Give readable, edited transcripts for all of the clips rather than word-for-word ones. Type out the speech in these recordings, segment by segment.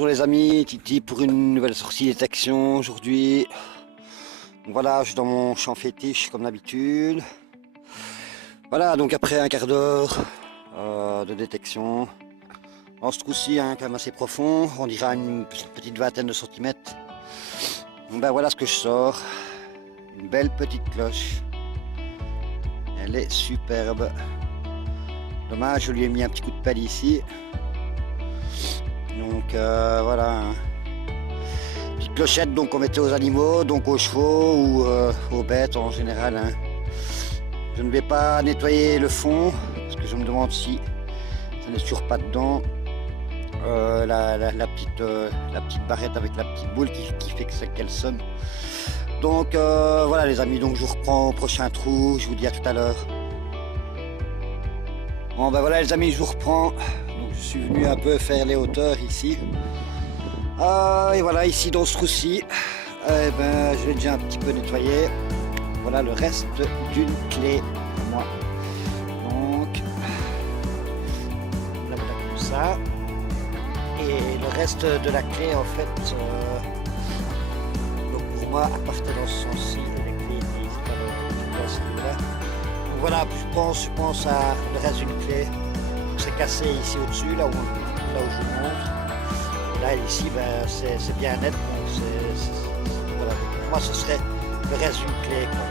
Bonjour les amis, Titi pour une nouvelle sortie détection aujourd'hui. Voilà, je suis dans mon champ fétiche comme d'habitude. Voilà, donc après un quart d'heure de détection, dans ce trou-ci, quand même assez profond, on dirait une petite vingtaine de centimètres. Donc ben voilà ce que je sors, une belle petite cloche. Elle est superbe. Dommage, je lui ai mis un petit coup de pelle ici. Donc voilà, petite clochette donc on mettait aux animaux, donc aux chevaux ou aux bêtes en général. Je ne vais pas nettoyer le fond parce que je me demande si ça n'est toujours pas dedans. La petite barrette avec la petite boule qui fait qu'elle sonne. Donc voilà les amis, donc je vous reprends au prochain trou, je vous dis à tout à l'heure. Bon ben voilà les amis, je vous reprends. Donc je suis venu un peu faire les hauteurs ici. Et voilà, ici dans ce trou-ci, ben, je l'ai déjà un petit peu nettoyé. Voilà le reste d'une clé pour moi. Donc voilà comme ça. Et le reste de la clé en fait, donc pour moi appartenait dans ce sens-ci. La clé était ici dans celui-là. Donc voilà, je pense à le reste d'une clé. C'est cassé ici au-dessus, là où je vous montre. Là ici, ben, c'est bien net. Donc voilà. Pour moi, ce serait le reste d'une clé, quoi.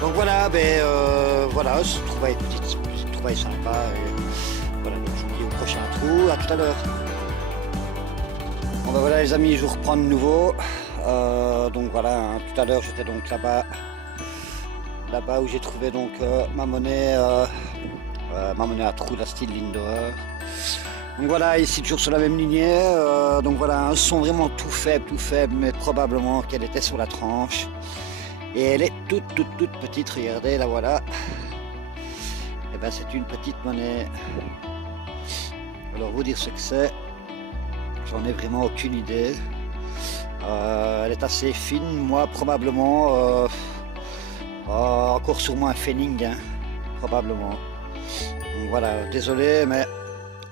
Donc voilà, ben voilà, ce trouvaille sympa. Et voilà, donc je vous dis au prochain trou. À tout à l'heure. Bon ben voilà les amis, je vous reprends de nouveau. Donc voilà, tout à l'heure j'étais donc là-bas où j'ai trouvé donc ma monnaie à trou, la style Lindauer. Donc voilà, ici toujours sur la même lignée. Donc voilà, un son vraiment tout faible, mais probablement qu'elle était sur la tranche. Et elle est toute petite, regardez, la voilà. Et ben c'est une petite monnaie. Alors vous dire ce que c'est, j'en ai vraiment aucune idée. Elle est assez fine, moi probablement encore sur moi un Fenning, probablement. Donc voilà, désolé, mais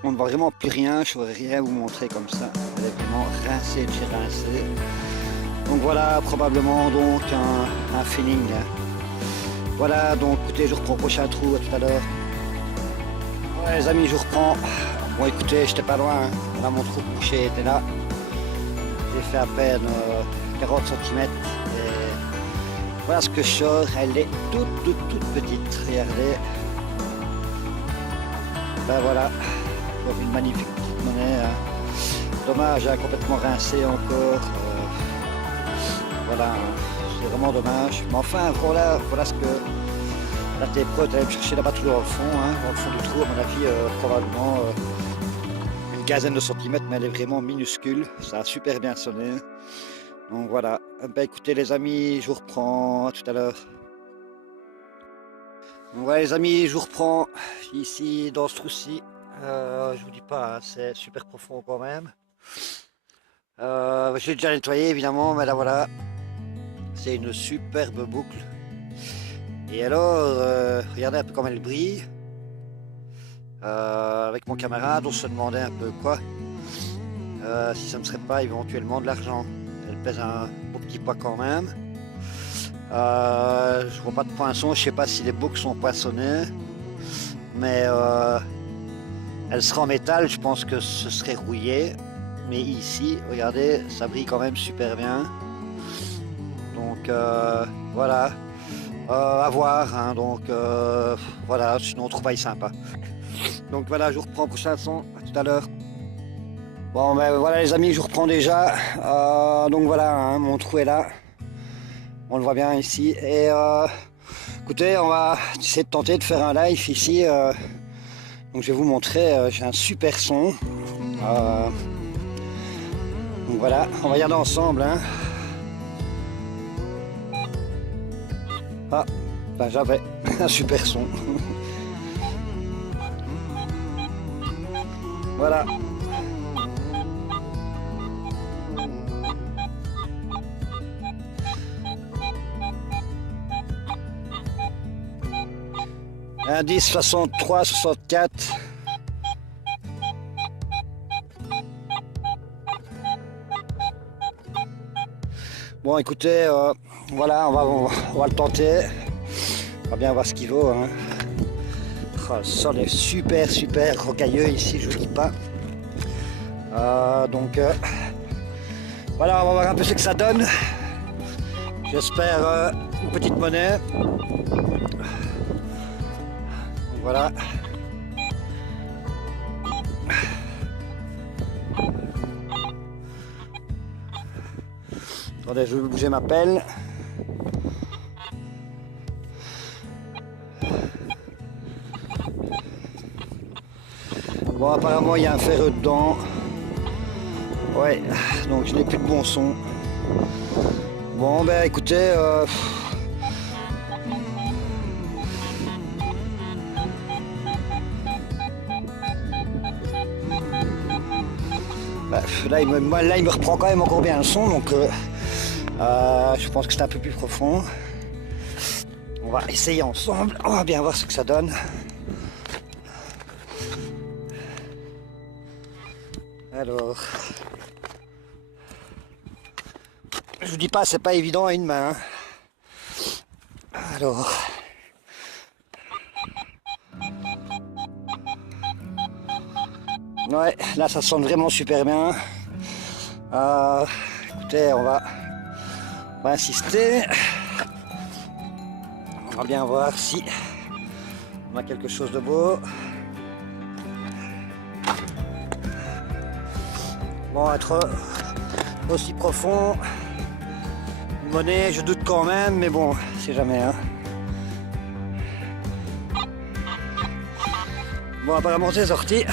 on ne voit vraiment plus rien, je ne pourrais rien vous montrer comme ça. Elle est vraiment rincée de chez rincée. Donc voilà, probablement donc un Fenning. Voilà, donc écoutez, je reprends au prochain trou, à tout à l'heure. Ouais les amis, je reprends. Bon écoutez, j'étais pas loin, là mon trou couché était là. J'ai fait à peine 40 cm. Et voilà ce que je sors, elle est toute petite, regardez. Ben voilà, une magnifique petite monnaie. Dommage, complètement rincée encore. Voilà, c'est vraiment dommage. Mais enfin, voilà ce que la T-Pro est allée me chercher là-bas tout dans le fond, dans le fond du trou, à mon avis, probablement une quinzaine de centimètres, mais elle est vraiment minuscule. Ça a super bien sonné. Donc voilà. Ben écoutez les amis, je vous reprends, à tout à l'heure. Donc voilà les amis, je vous reprends ici dans ce trou-ci. Je vous dis pas, c'est super profond quand même. Je l'ai déjà nettoyé évidemment, mais là voilà. C'est une superbe boucle. Et alors, regardez un peu comme elle brille. Avec mon camarade, on se demandait un peu quoi. Si ça ne serait pas éventuellement de l'argent. Elle pèse un beau petit poids quand même. Je vois pas de poinçon, je sais pas si les boucles sont poinçonnées. Mais elle sera en métal, je pense que ce serait rouillé. Mais ici, regardez, ça brille quand même super bien. Donc voilà, à voir, donc voilà, sinon trouvaille sympa. Donc voilà, je vous reprends au prochain son, à tout à l'heure. Bon ben voilà les amis, je vous reprends déjà. Donc voilà, mon trou est là, on le voit bien ici. Et écoutez, on va essayer de tenter de faire un live ici. Donc je vais vous montrer, j'ai un super son. Donc voilà, on va regarder ensemble. Ah, ben j'avais un super son. Voilà. Indice 63, 64. Bon écoutez, voilà, on va le tenter. On va bien voir ce qu'il vaut. Hein. Oh, le sol est super rocailleux ici, je ne vous dis pas. Donc voilà, on va voir un peu ce que ça donne. J'espère une petite monnaie. Donc, voilà. Attendez, je vais bouger ma pelle. Bon, apparemment il y a un ferreux dedans. Ouais, donc je n'ai plus de bon son. Bon, ben écoutez, là, il me reprend quand même encore bien le son, donc je pense que c'est un peu plus profond. On va essayer ensemble, on va bien voir ce que ça donne. Alors, je vous dis pas, c'est pas évident à une main. Alors, ouais, là ça sonne vraiment super bien. Écoutez, on va insister. On va bien voir si on a quelque chose de beau. Bon, être aussi profond, une monnaie, je doute quand même, mais bon, c'est jamais. Hein. Bon, apparemment c'est sorti.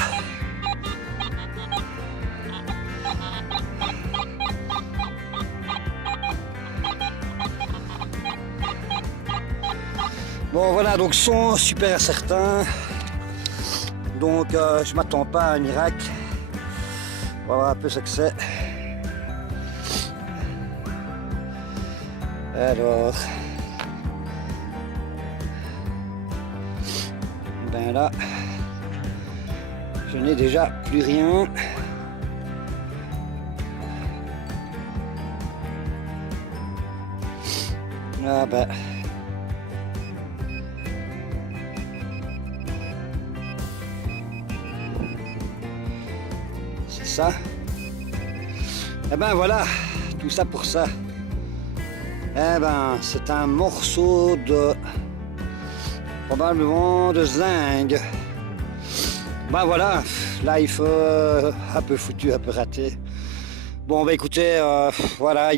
Bon voilà, donc son super certain. Donc je m'attends pas à un miracle. On va voir un peu ce que c'est. Alors, ben là, je n'ai déjà plus rien. Ah ben. C'est ça. Et ben voilà, tout ça pour ça. Eh ben, c'est un morceau de, probablement de zinc. Ben voilà, life un peu foutu, un peu raté. Bon ben écoutez, voilà,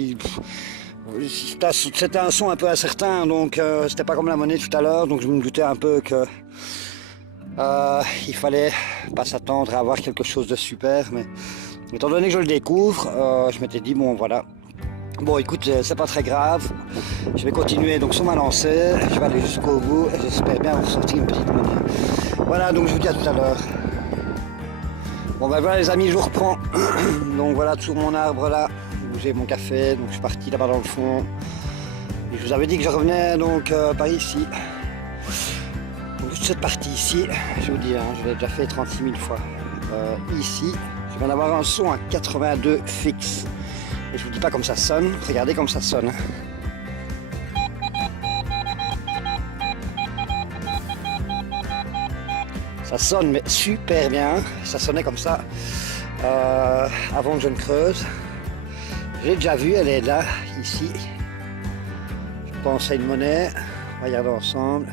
c'était un son un peu incertain, donc c'était pas comme la monnaie tout à l'heure, donc je me doutais un peu que il fallait pas s'attendre à avoir quelque chose de super, mais étant donné que je le découvre, je m'étais dit bon voilà. Bon écoute, c'est pas très grave, je vais continuer donc sur ma lancée, je vais aller jusqu'au bout et j'espère bien vous sortir une petite monnaie. Voilà, donc je vous dis à tout à l'heure. Bon ben voilà les amis, je vous reprends. Donc voilà, sur mon arbre là, où j'ai mon café, donc je suis parti là-bas dans le fond. Et je vous avais dit que je revenais donc par ici. Donc cette partie ici, je vous dis, hein, je l'ai déjà fait 36 000 fois. Ici, je viens d'avoir un son à 82 fixe. Et je vous dis pas comme ça sonne, regardez comme ça sonne. Ça sonne mais super bien, ça sonnait comme ça avant que je ne creuse. J'ai déjà vu, elle est là, ici. Je pense à une monnaie, regardons ensemble.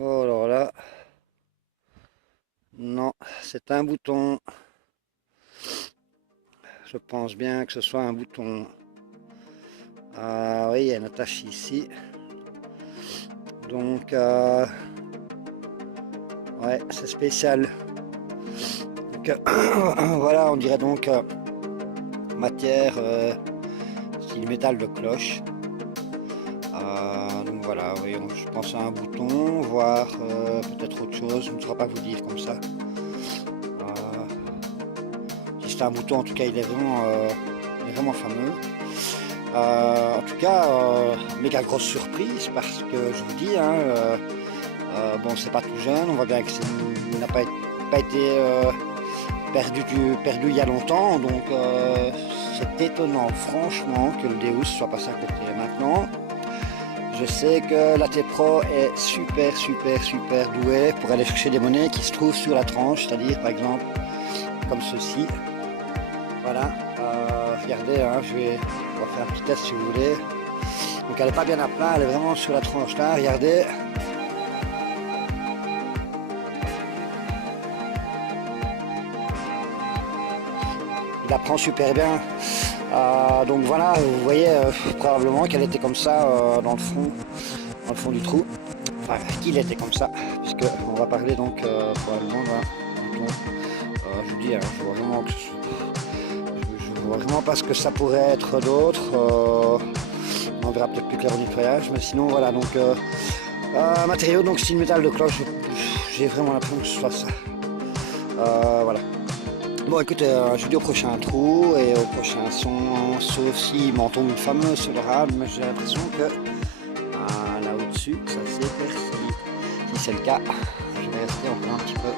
Oh là là. Non, c'est un bouton. Je pense bien que ce soit un bouton. Ah oui, il y a une attache ici. Donc, ouais, c'est spécial. Donc, voilà, on dirait donc matière style métal de cloche. Donc voilà, oui, je pense à un bouton, voire peut-être autre chose, je ne saurais pas vous dire comme ça. Si c'est un bouton, en tout cas, il est vraiment fameux. En tout cas, méga grosse surprise parce que je vous dis, hein, bon, c'est pas tout jeune, on voit bien que il n'a pas été perdu il y a longtemps, donc c'est étonnant franchement que le Deus soit passé à côté. Maintenant, je sais que la T-Pro est super douée pour aller chercher des monnaies qui se trouvent sur la tranche, c'est-à-dire par exemple comme ceci. Voilà, regardez, hein, on va faire un petit test si vous voulez. Donc elle n'est pas bien à plat, elle est vraiment sur la tranche là, regardez. Il la prend super bien. Donc voilà, vous voyez probablement qu'elle était comme ça dans le fond du trou. Enfin, qu'il était comme ça, puisque on va parler donc probablement là. Je vous dis, hein, je vois vraiment pas ce que ça pourrait être d'autre. On verra peut-être plus clair au nettoyage, mais sinon voilà. Donc matériaux, donc style métal de cloche. J'ai vraiment l'impression que ce soit ça. Voilà. Bon écoutez, je vous dis au prochain trou et au prochain son, sauf s'il m'en tombe une fameuse sur le rable, mais j'ai l'impression que là au-dessus, ça s'est percé. Si c'est le cas, je vais rester encore un petit peu.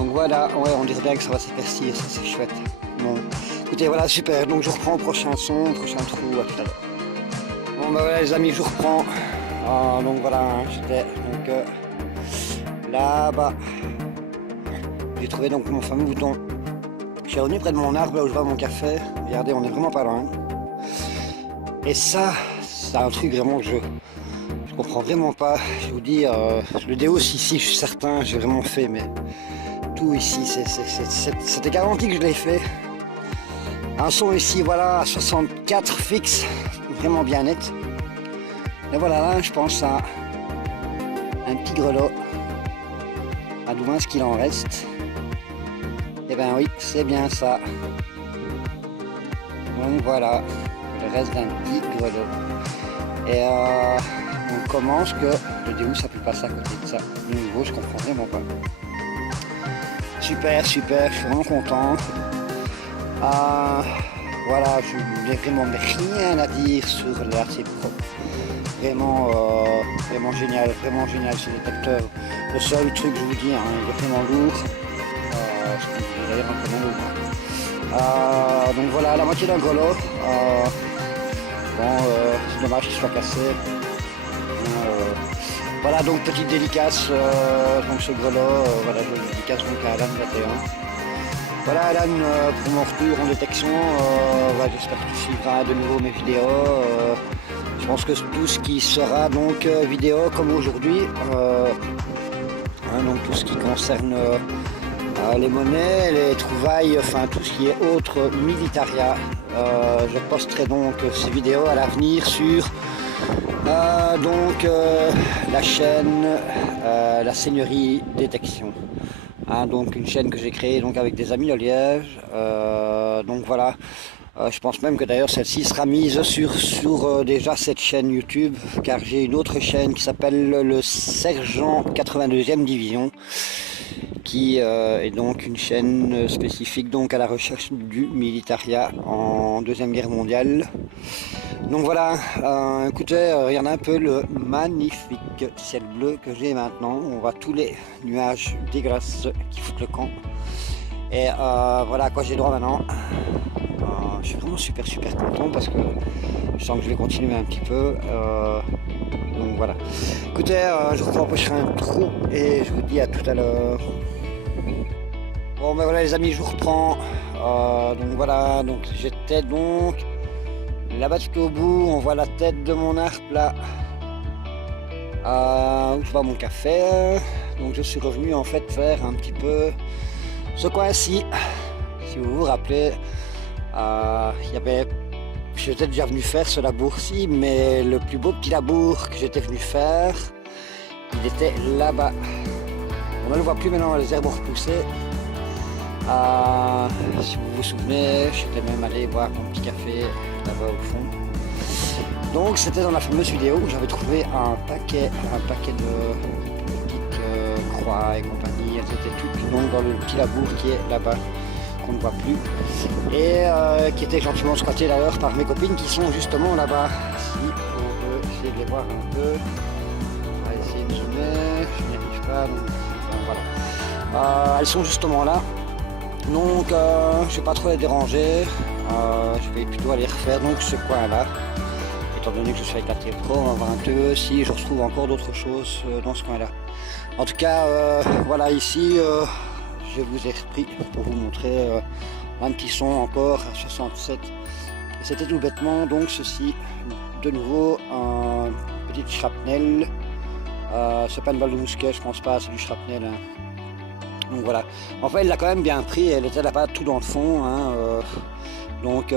Donc voilà, ouais, on dirait bien que ça va s'épaissir, ça c'est chouette. Bon, écoutez, voilà, super, donc je reprends au prochain son, au prochain trou, à tout à l'heure. Bon bah voilà les amis, je reprends. Donc voilà, hein, j'étais donc là-bas. J'ai trouvé donc mon fameux bouton. Je suis revenu près de mon arbre là où je vois mon café. Regardez, on est vraiment pas loin. Et ça, c'est un truc vraiment que je comprends vraiment pas. Je vous dis, le Deus ici, je suis certain, j'ai vraiment fait, mais tout ici, c'était garanti que je l'ai fait. Un son ici, voilà, à 64 fixe, vraiment bien net. Et voilà, là, je pense à un petit grelot. À du moins ce qu'il en reste. Et ben oui, c'est bien ça. Donc voilà, le reste d'un petit grelot. Et on commence que le Deus a pu passer à côté de ça. De nouveau, je comprends vraiment pas. Super, je suis vraiment content. Voilà, je n'ai vraiment rien à dire sur la T-Pro. Vraiment génial ce détecteur. Le seul truc, je vous dis, hein, il est vraiment lourd. Je pense qu'il est d'ailleurs un peu lourd. Donc voilà, la moitié d'un grelot. C'est dommage qu'il soit cassé. Voilà, donc petite dédicace, donc ce grelot, voilà, je le dédicace donc à Alan 21. Voilà Alan, pour mon retour en détection, j'espère que tu suivras de nouveau mes vidéos. Je pense que tout ce qui sera donc vidéo comme aujourd'hui, donc tout ce qui concerne les monnaies, les trouvailles, enfin tout ce qui est autre militaria, je posterai donc ces vidéos à l'avenir sur la chaîne La Seigneurie Détection. Donc une chaîne que j'ai créée donc avec des amis de Liège. Donc voilà. Je pense même que d'ailleurs celle-ci sera mise sur déjà cette chaîne YouTube, car j'ai une autre chaîne qui s'appelle le Sergent 82e Division, qui est donc une chaîne spécifique donc à la recherche du militaria en Deuxième Guerre mondiale. Donc voilà, écoutez, regardez un peu le magnifique ciel bleu que j'ai maintenant. On voit tous les nuages dégueulasses qui foutent le camp. Et voilà à quoi j'ai droit maintenant. Je suis vraiment super content parce que je sens que je vais continuer un petit peu. Donc voilà. Écoutez, je reprends au prochain trou et je vous dis à tout à l'heure. Bon ben voilà les amis, je vous reprends. Donc voilà, donc j'étais donc là-bas tout au bout, on voit la tête de mon arbre là. Où je vois mon café. Donc je suis revenu en fait faire un petit peu ce coin-ci. Si vous vous rappelez. J'étais déjà venu faire ce labour-ci, mais le plus beau petit labour que j'étais venu faire, il était là-bas. On ne le voit plus maintenant, les herbes ont repoussé. Si vous vous souvenez, j'étais même allé boire mon petit café là-bas au fond. Donc c'était dans la fameuse vidéo où j'avais trouvé un paquet de petites croix et compagnie. Elles étaient toutes donc dans le petit labour qui est là-bas. On ne voit plus, et qui était gentiment squatté d'ailleurs par mes copines qui sont justement là-bas. Si on veut essayer de les voir un peu, on va essayer de zoomer, je n'y arrive pas, donc voilà. Elles sont justement là, Donc je vais pas trop les déranger, je vais plutôt aller refaire donc ce coin là. Étant donné que je suis avec la T-Pro, on va voir un peu si je retrouve encore d'autres choses dans ce coin là. En tout cas voilà, ici je vous ai repris pour vous montrer un petit son encore à 67. C'était tout bêtement donc ceci, de nouveau un petit shrapnel. C'est pas une balle de mousquet, je pense pas, c'est du shrapnel, hein. Donc voilà, enfin il l'a quand même bien pris, elle était là-bas tout dans le fond, hein, donc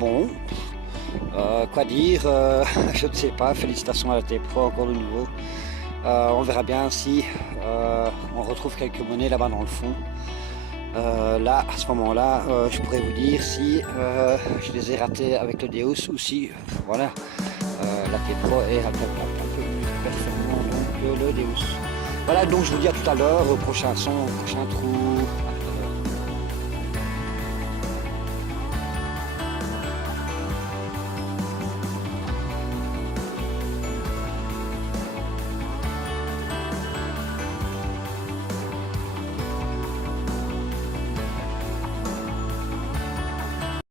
bon, quoi dire, je ne sais pas, félicitations à la T-Pro encore de nouveau. On verra bien si on retrouve quelques monnaies là-bas dans le fond. Là, à ce moment-là, je pourrais vous dire si je les ai ratés avec le Deus ou si, voilà, la T-Pro est un peu plus performant donc le Deus. Voilà, donc je vous dis à tout à l'heure, au prochain son, au prochain trou.